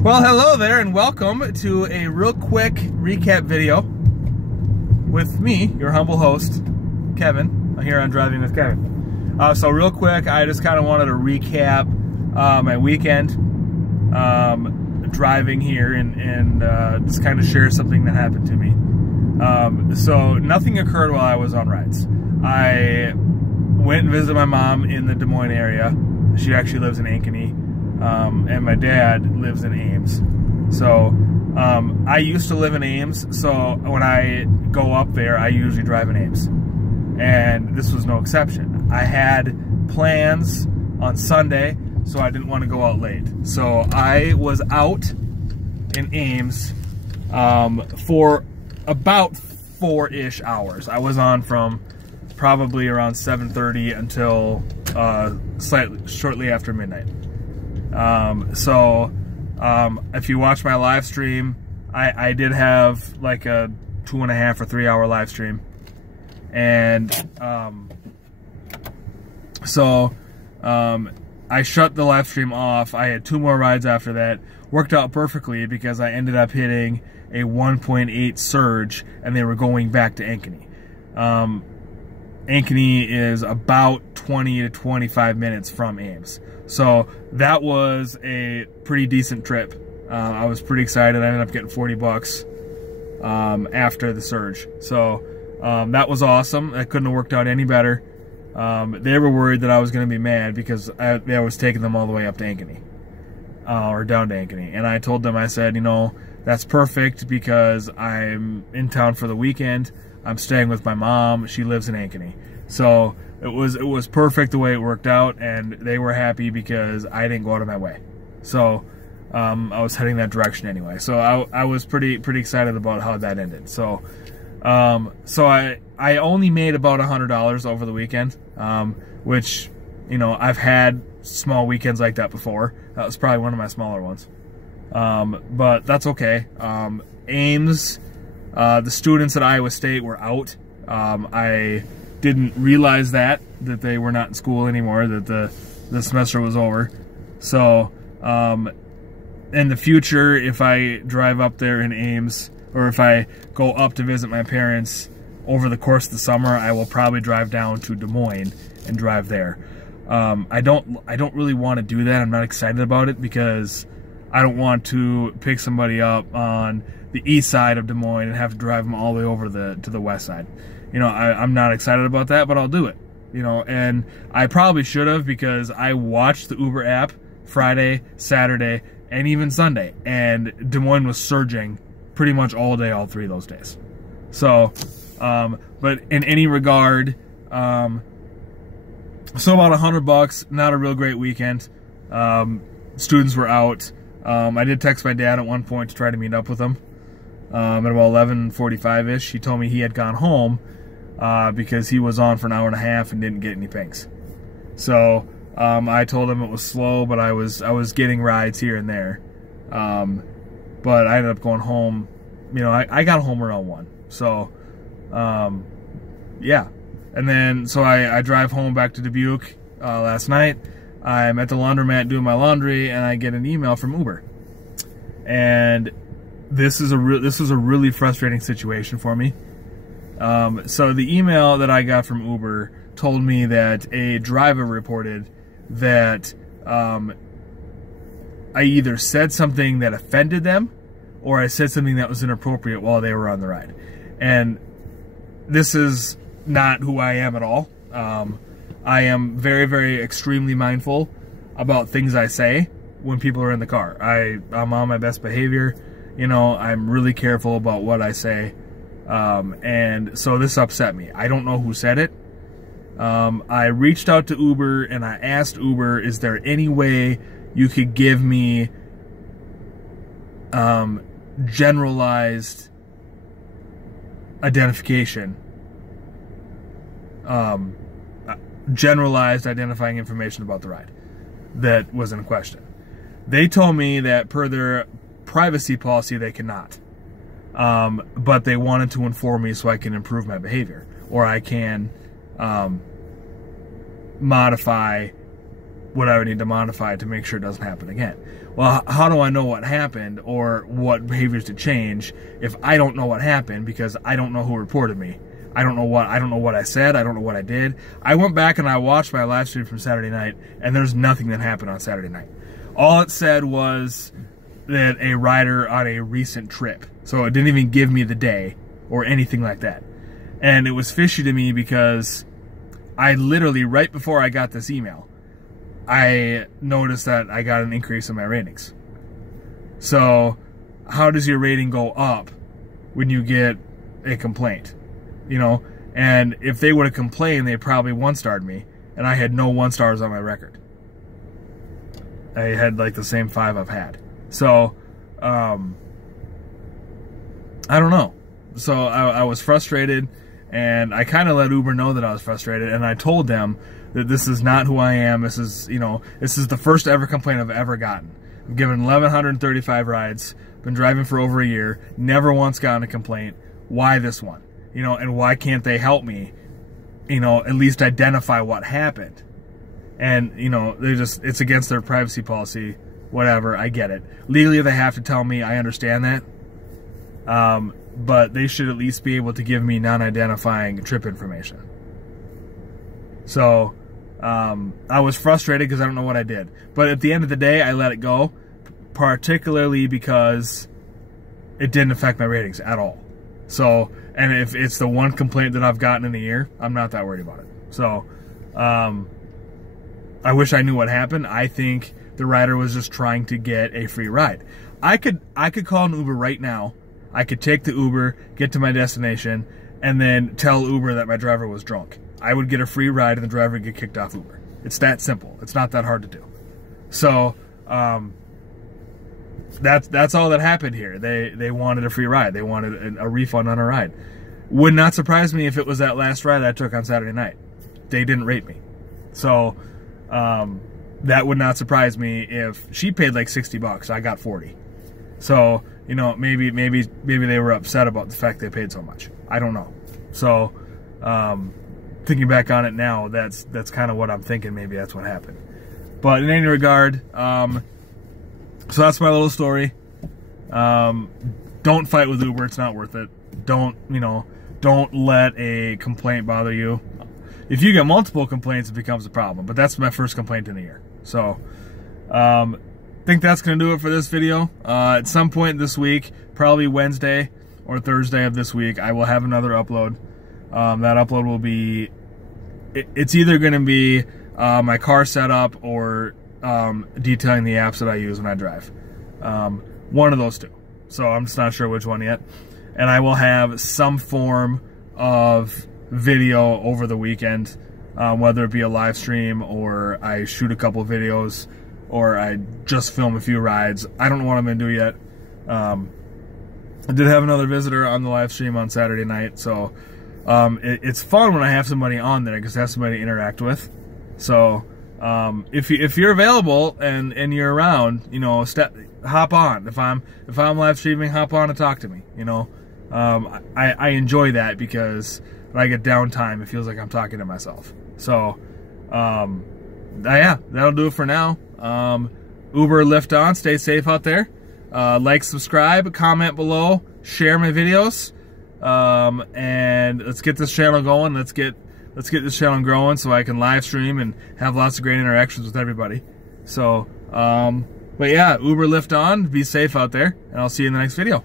Well, hello there and welcome to a real quick recap video with me, your humble host, Kevin, here on Driving with Kevin. So real quick, I just kind of wanted to recap my weekend driving here and just kind of share something that happened to me. So nothing occurred while I was on rides. I went and visited my mom in the Des Moines area. She actually lives in Ankeny. And my dad lives in Ames. So I used to live in Ames, so when I go up there, I usually drive in Ames. And this was no exception. I had plans on Sunday, so I didn't want to go out late. So I was out in Ames for about 4-ish hours. I was on from probably around 7:30 until shortly after midnight. If you watch my live stream, I did have like a 2.5 or 3 hour live stream. And, I shut the live stream off. I had 2 more rides after that. Worked out perfectly because I ended up hitting a 1.8 surge and they were going back to Ankeny. Ankeny is about 20 to 25 minutes from Ames. So that was a pretty decent trip. I was pretty excited. I ended up getting $40 after the surge. So that was awesome. That couldn't have worked out any better. They were worried that I was going to be mad because I was taking them all the way up to Ankeny. Or down to Ankeny. And I told them, I said, you know, that's perfect because I'm in town for the weekend. I'm staying with my mom. She lives in Ankeny. So it was perfect the way it worked out, and they were happy because I didn't go out of my way. So I was heading that direction anyway. So I was pretty excited about how that ended. So I only made about $100 over the weekend, which, you know, I've had small weekends like that before. That was probably one of my smaller ones. But that's okay. Ames, the students at Iowa State were out. I didn't realize that they were not in school anymore, that the semester was over. So in the future, if I drive up there in Ames, or if I go up to visit my parents over the course of the summer, I will probably drive down to Des Moines and drive there. I don't really want to do that. I'm not excited about it because I don't want to pick somebody up on the east side of Des Moines and have to drive them all the way over to the west side. You know, I'm not excited about that, but I'll do it. You know, and I probably should have because I watched the Uber app Friday, Saturday, and even Sunday, and Des Moines was surging pretty much all day, all 3 of those days. So, but in any regard, so about $100, not a real great weekend. Students were out. I did text my dad at one point to try to meet up with him. At about 11:45-ish, he told me he had gone home because he was on for an hour and a half and didn't get any pings. So I told him it was slow, but I was getting rides here and there. But I ended up going home. You know, I got home around 1. So yeah. And then so I drive home back to Dubuque last night. I'm at the laundromat doing my laundry, and I get an email from Uber. And this was a really frustrating situation for me. So the email that I got from Uber told me that a driver reported that I either said something that offended them or I said something that was inappropriate while they were on the ride. And this is not who I am at all. I am very, very extremely mindful about things I say when people are in the car. I'm on my best behavior. You know, I'm really careful about what I say. And so this upset me. I don't know who said it. I reached out to Uber and I asked Uber, is there any way you could give me generalized identification? Generalized identifying information about the ride that was in question. They told me that per their privacy policy they cannot, but they wanted to inform me so I can improve my behavior, or I can modify what I would need to modify to make sure it doesn't happen again. Well, how do I know what happened or what behaviors to change if I don't know what happened because I don't know who reported me? I don't know what I said. I don't know what I did. I went back and I watched my live stream from Saturday night, and there's nothing that happened on Saturday night. All it said was that a rider on a recent trip. So it didn't even give me the day or anything like that. And it was fishy to me because I literally, right before I got this email, I noticed that I got an increase in my ratings. So how does your rating go up when you get a complaint? You know, and if they would have complained, they probably 1-starred me, and I had no 1-stars on my record. I had like the same 5 I've had. So, I don't know. So I was frustrated, and I kind of let Uber know that I was frustrated, and I told them that this is not who I am. This is, you know, this is the first ever complaint I've ever gotten. I've given 1,135 rides, been driving for over a year, never once gotten a complaint. Why this one? You know, and why can't they help me, you know, at least identify what happened? And, you know, they're just, it's against their privacy policy, whatever, I get it. Legally, they have to tell me, I understand that. But they should at least be able to give me non-identifying trip information. So, I was frustrated because I don't know what I did. But at the end of the day, I let it go, particularly because it didn't affect my ratings at all. So, and if it's the one complaint that I've gotten in a year, I'm not that worried about it. So, I wish I knew what happened. I think the rider was just trying to get a free ride. I could call an Uber right now. I could take the Uber, get to my destination, and then tell Uber that my driver was drunk. I would get a free ride and the driver would get kicked off Uber. It's that simple. It's not that hard to do. So, that's all that happened here. They wanted a free ride. They wanted a refund on a ride. Would not surprise me if it was that last ride I took on Saturday night. They didn't rate me. So, that would not surprise me if she paid like $60. I got 40. So, you know, maybe they were upset about the fact they paid so much. I don't know. So, thinking back on it now, that's kind of what I'm thinking. Maybe that's what happened. But in any regard, so that's my little story. Don't fight with Uber. It's not worth it. Don't let a complaint bother you. If you get multiple complaints, it becomes a problem. But that's my first complaint in a year. So, I think that's going to do it for this video. At some point this week, probably Wednesday or Thursday of this week, I will have another upload. That upload will be, it's either going to be my car setup or detailing the apps that I use when I drive. One of those two. So I'm just not sure which one yet. And I will have some form of video over the weekend, whether it be a live stream or I shoot a couple videos or I just film a few rides. I don't know what I'm going to do yet. I did have another visitor on the live stream on Saturday night, so it's fun when I have somebody on there because I have somebody to interact with. So if you're available and you're around, you know, hop on. If I'm live streaming, hop on and talk to me. You know, I enjoy that because when I get downtime, it feels like I'm talking to myself. So yeah, that'll do it for now. Uber, Lyft on. Stay safe out there. Like, subscribe, comment below, share my videos, and let's get this channel going. Let's get this channel growing so I can live stream and have lots of great interactions with everybody. So, but yeah, Uber, Lyft on. Be safe out there, and I'll see you in the next video.